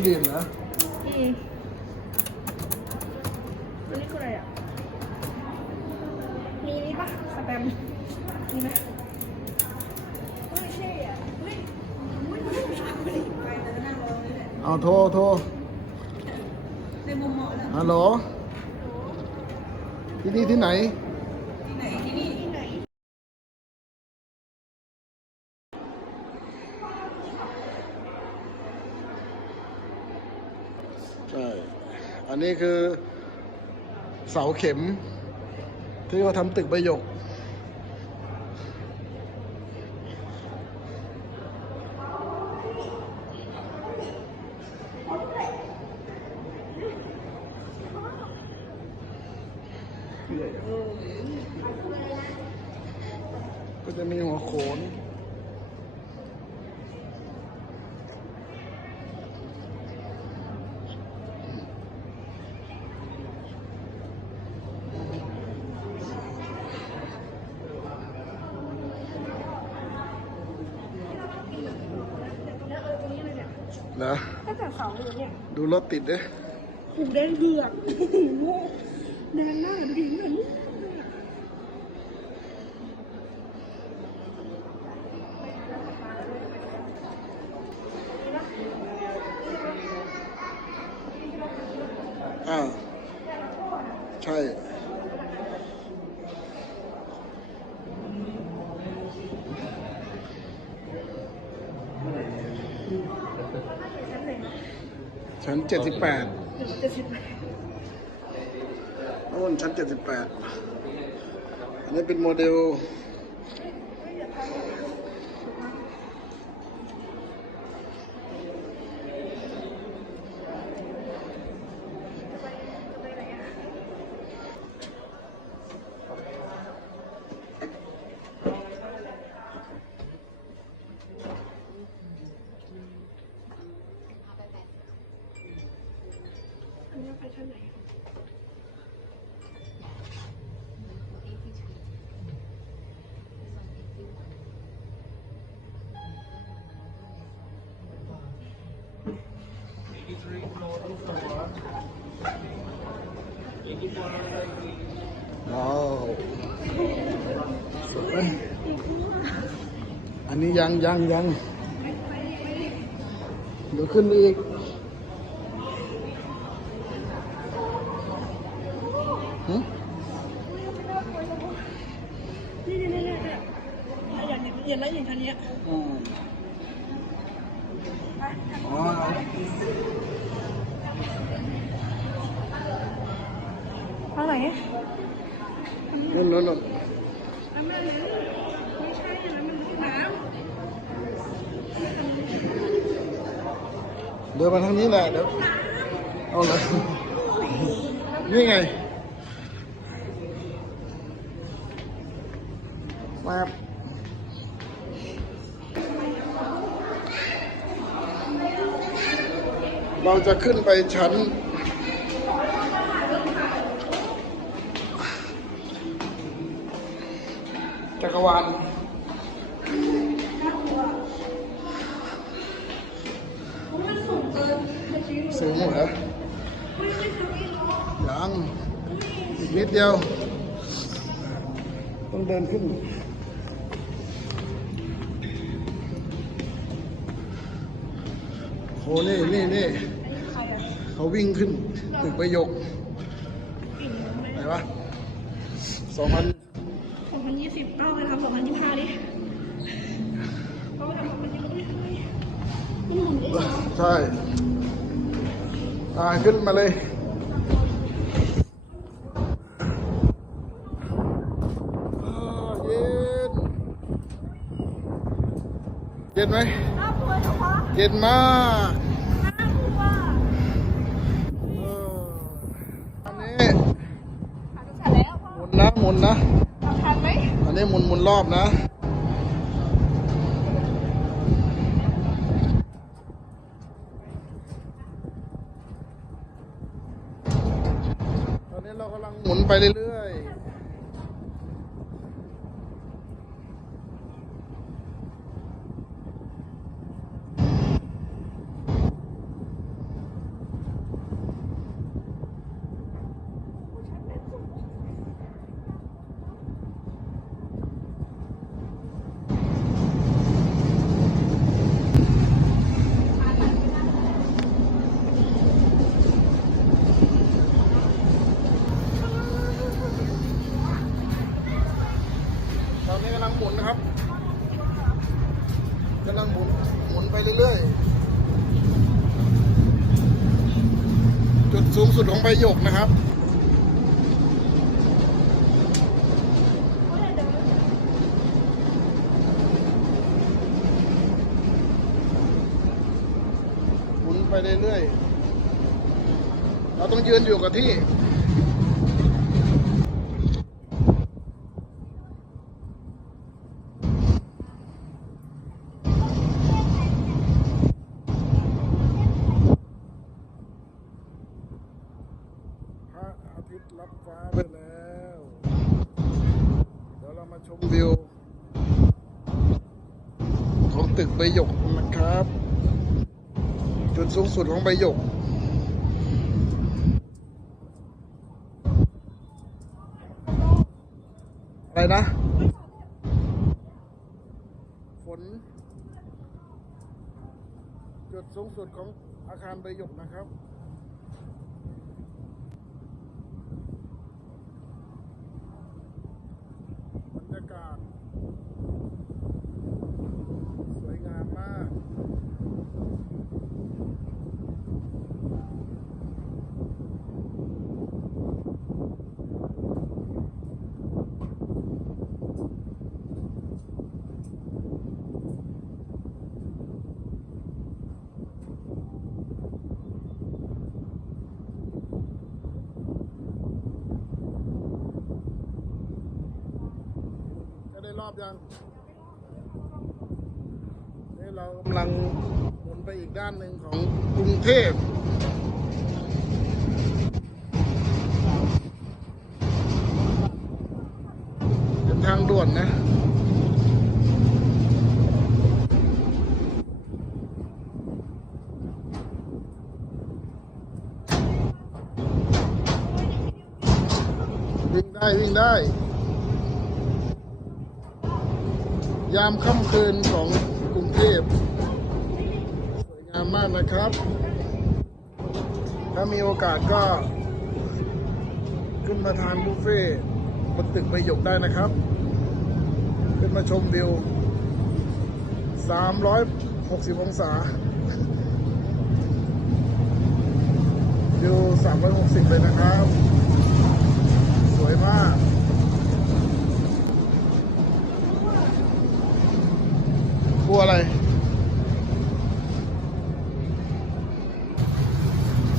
อันนี้คืออะไรอะ มีนี่ปะสแปมมีไหมไม่ใช่อะเฮ้ยไม่ใช่ไปแต่ก็นั่งรอนี่แหละเอาโทรโทรในมุมเหมาะแล้วฮัลโหลที่นี่ที่ไหน ที่ไหนที่นี่ที่ไหน ใช่ อั นี้คือเสาเข็ม ที่เขาทำตึกประโยค ก็จะมีหัวโขน นะตั้งแต่เสาเลยเนี่ยดูรถติดเด้หูแดงเดือดโง่แดงหน้าดูดิเหมือน อ่าวใช่ ชั้นเจ็ดสิบแปด เจ็ดสิบแปด โน่นชั้นเจ็ดสิบแปด อันนี้เป็นโมเดล ว้าวสวยอันนี้ยังยังยังเดี๋ยวขึ้นอีก หึ นี่นี่นี่นี่อยากเห็นแล้วอย่างคันนี้ อืมอ๋อ ทางไหน นู่นนู่นนู่น อันนั้นไม่ใช่อันนั้นมันน้ เดินมาทางนี้แหละเดี๋ยวเอาเลยนี่ไงมาเราจะขึ้นไปชั้น จักรวาล ยังอีกนิดเดียว ต้องเดินขึ้นโหนี่นี่นี่ำใครอะเขาวิ่งขึ้นตึกประโยคปิ่นไหมไหนวะสองพันสองพันยี่สิบเอาไปทำสองพันยี่สิบห้าดิเอาไปทำสองพันยี่สิบห้าดิมันหมุนได้ใช่ อ่า ขึ้นมาเลย อ่าเย็น เย็นไหม น่ากลัว เย็นมากน่ากลัวอันนี้หมุนนะหมุนนะอันนี้หมุนหมุนรอบนะตอนนี้เรากำลังหมุนไปเรื่อย จุด สูงสุดของใบหยกนะครับหมุนไปเรื่อยๆเราต้องยืนอยู่กับที่ พระอาทิตย์รับฟ้าไปแล้ว เดี๋ยวเรามาชมวิว ของตึกใบหยกนะครับ จุดสูงสุดของ ใบหยกอะไรนะ ฝน จุดสูงสุดของอาคารใบหยกนะครับบรรยากาศ สวยงามมาก ก็ได้ร อบยังนี่เรากำลังหมุนไปอีกด้านหนึ่งของกรุงเทพ เป็นทางด่วนนะ วิ่งได้ วิ่งได้ ยามค่ำคืนของกรุงเทพสวยงามมากนะครับ ถ้ามีโอกาสก็ ขึ้นมาทานบุฟเฟ่ต์บนตึกใบหยกได้นะครับ ขึ้นมาชมวิว 360 องศาวิว360 เลยนะครับ สวยมาก กลัวอะไร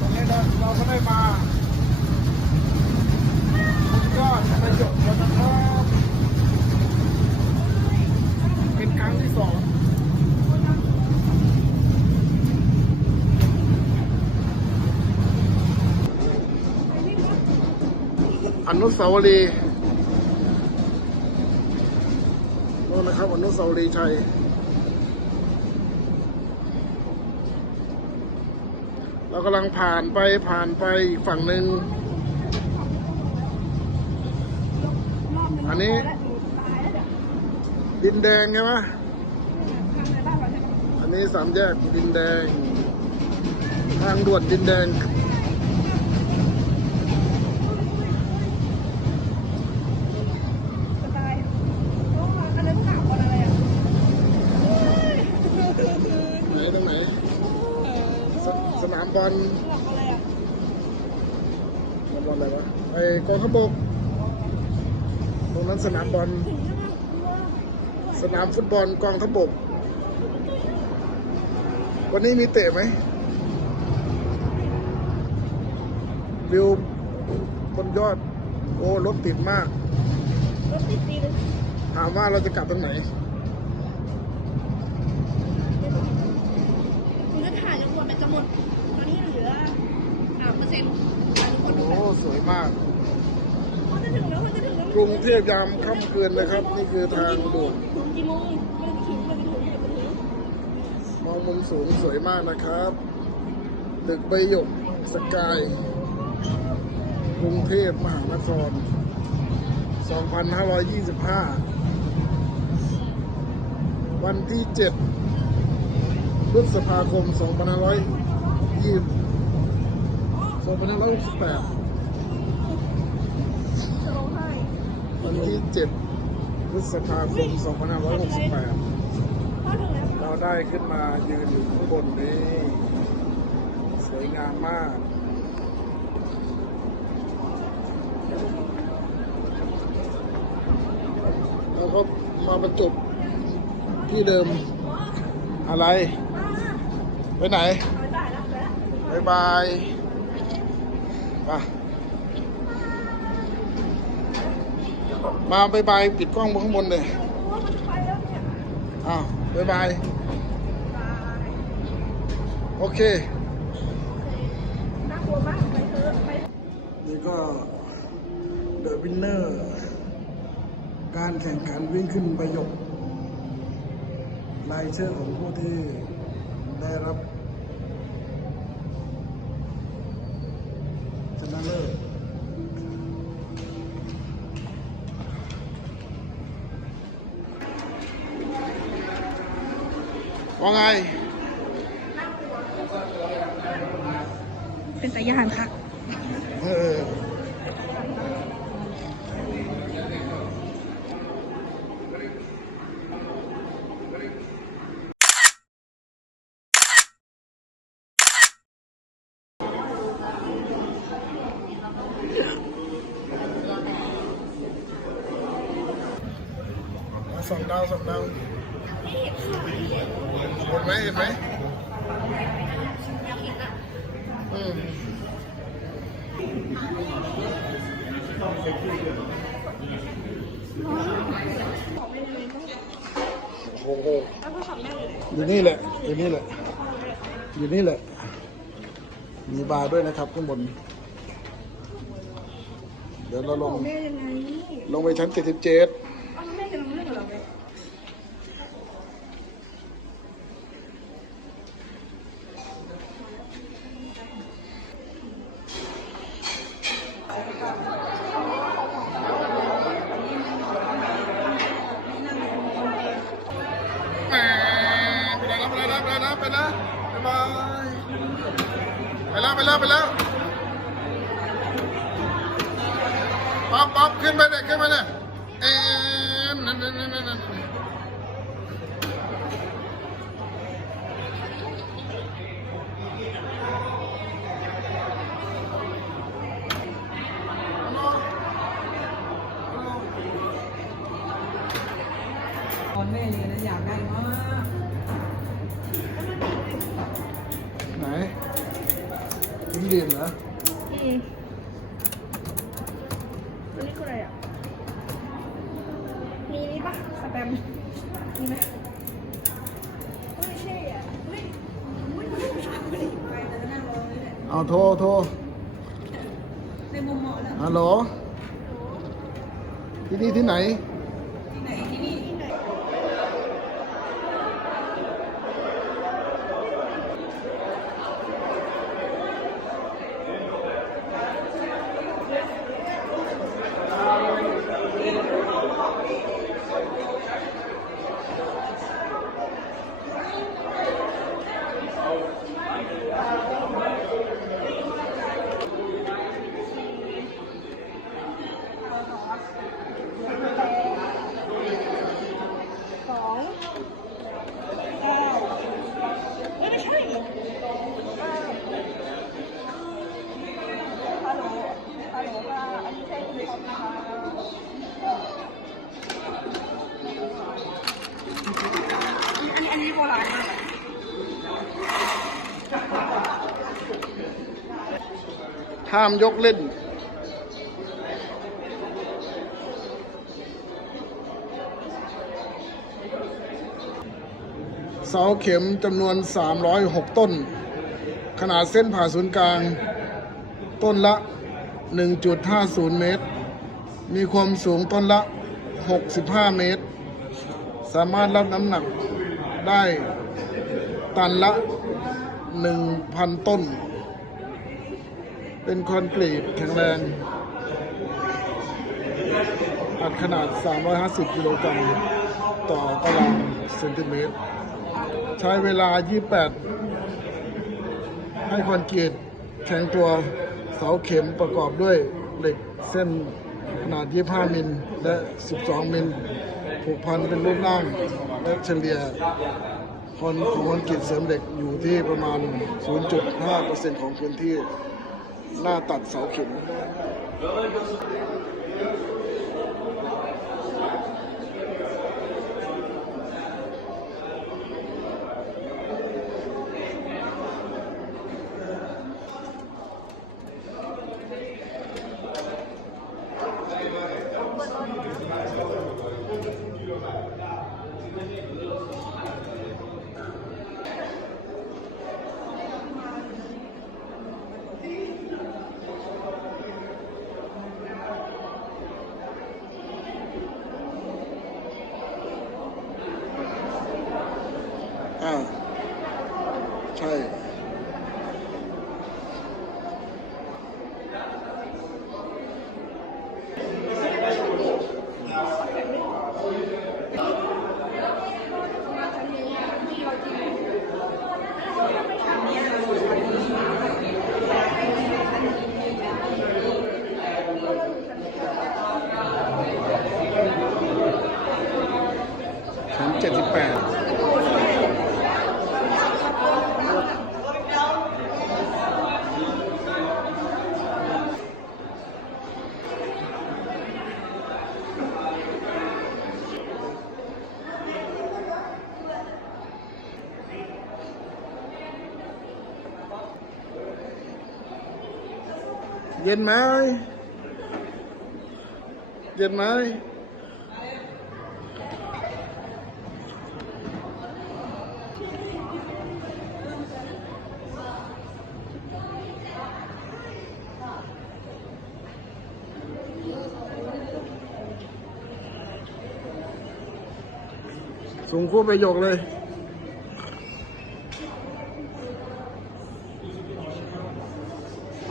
ตอนนี้เราเราก็ได้มาคุณยอดประโยชน์แล้วนะครับเป็นครั้งที่สองอนุสาวรีย์โน่นนะครับอนุสาวรีย์ชัย เรา กำลังผ่านไปผ่านไปอีกฝั่งหนึ่ง อันนี้ ดินแดงใช่ไหมอันนี้สามแยกดินแดง ทางด่วนดินแดง ไหนตรงไหนส สนามบอลสนามบอลอะไรวะไอ้กองขบกตรงนั้นสนามบอลสนามฟุตบอลกองทพบก วันนี้มีเตะไหมวิวบนยอด โอ้รถติดมากถามว่าเราจะกลับตรงไหนคุณจะถ่ายจนกว่าแบตจะหมดตอนนี้เห ลือสามเปอร์เซ็นต์ทุกคนดูโอ้สวยมาก มันจะถึงแล้วมันจะถึงแล้วกรุงเทพยามค่ำคืนนะครับ นี่คือทางด่วนถึงกี่โมงไม่ได้ถึงไม่ได้ถึงไม่ได้ถึงมองมุมสูงสวยมากนะครับ ตึกใบหยกสกายกรุงเทพมหานคร 2525 วันที่ 7 พฤษภาคม 2520 2568 วันที่ 7 พฤษภาคม 2568 เราได้ขึ้นมายืนอยู่ข้างบนนี้ สวยงามมากแล้วก็มาประจบที่เดิมอะไร ไปไหนบายบาย มามาบายบายปิดกล้องบนข้างบนเลยอ้มันไปแล้วเนี่ยอ้าวบายบาย โอเค นี่ก็เดอะวินเนอร์ การแข่งขันวิ่งขึ้นประยกรายชื่อของผู้ที่ได้รับ เป็นตายานค่ะเออสองดาวสองดาวเห็นไหมเห็นไหมอืม โอ้โห แล้วก็ขับแม่เลย อยู่นี่แหละ อยู่นี่แหละ อยู่นี่แหละ มีบาร์ด้วยนะครับข้างบน เดี๋ยวเราลง ลงไปชั้นเจ็ดสิบเจ็ด โทรโทรในมุมมองแล้วฮัลโหลที่นี่ที่ไหน ที่ไหนที่นี่ที่ไหน สองเก้าเอ้ยไม่ใช่เก้าฮัลโหลฮัลโหลค่ะอันนี้ใช่คุณคอมนะคะอันนี้อันนี้โบราณมากอะ ห้ามยกเล่น เสาเข็มจำนวน 306 ต้น ขนาดเส้นผ่าศูนย์กลาง ต้นละ 1.50 เมตร มีความสูงต้นละ 65 เมตร สามารถรับน้ำหนักได้ตันละ 1,000 ต้น เป็นคอนกรีตแข็งแรง อัดขนาด 350 กิโลกรัมต่อตารางเซนติเมตร ใช้เวลา 28 ให้คอนกรีตแข็งตัวเสาเข็มประกอบด้วยเหล็กเส้นขนาด 25 มิลและ 12 มิลผูกพันเป็นรูปร่าง และเฉลี่ยคอนของคอนกรีตเสริมเหล็กอยู่ที่ประมาณ 0.5%ของพื้นที่ หน้าตัดเสาเข็ม Uh, try it. เย็นไหมเย็นไหมส่งคู่ไปหยกเลย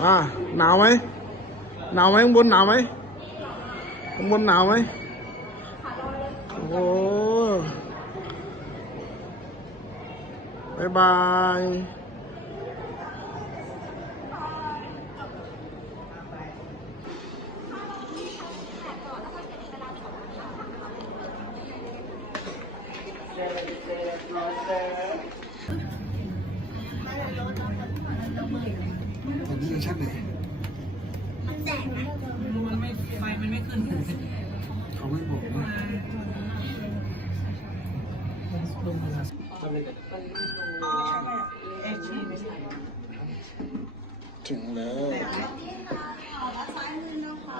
อ่าหนาวไหมหนาวไหมข้างบนหนาวไหมข้างบนหนาวไหมโอ้โหบายบาย เขาไม่บอกนะลงมาเอ็กซ์ไม่ใช่ถึงแล้วซ้ายมือนะคะ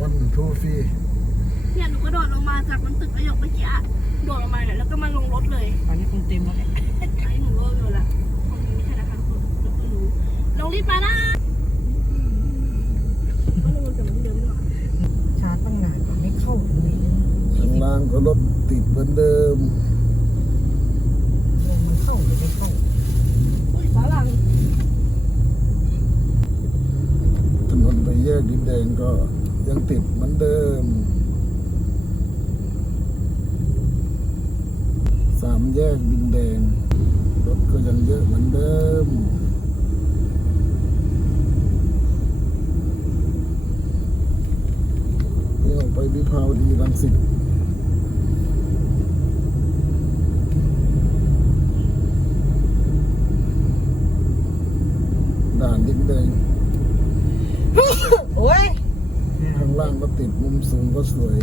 วันทูฟีเนี่ยหนูก็โดดลงมาจากบนตึกประโยคเมื่อกี้อะโดดลงมาเนี่ยแล้วก็มาลงรถเลย ตอนนี้คงเต็มแล้วแหละ ไอ้หนูโดนอยู่ละของนี้ไม่ใช่นะคะทุกคนรถหนูลงรีบมานะว่าลงมันจะเหมือนเดิมหรือเปล่า ชาร์จตั้งนานกว่าไม่เข้าเลย ข้าง ล่างก็รถติดเหมือนเดิมมันเข้าหรือไม่เข้าอุ้ยฝรั่งถนนไปแยกดินแดงก็ยังติดเหมือนเดิม สามแยกดินแดง รถก็ยังเยอะเหมือนเดิมนี่ออกไปวิภาวดีรังสิตด่านดิน แดงโอ้ย ข้างล่างก็ติดมุมสูงก็สวย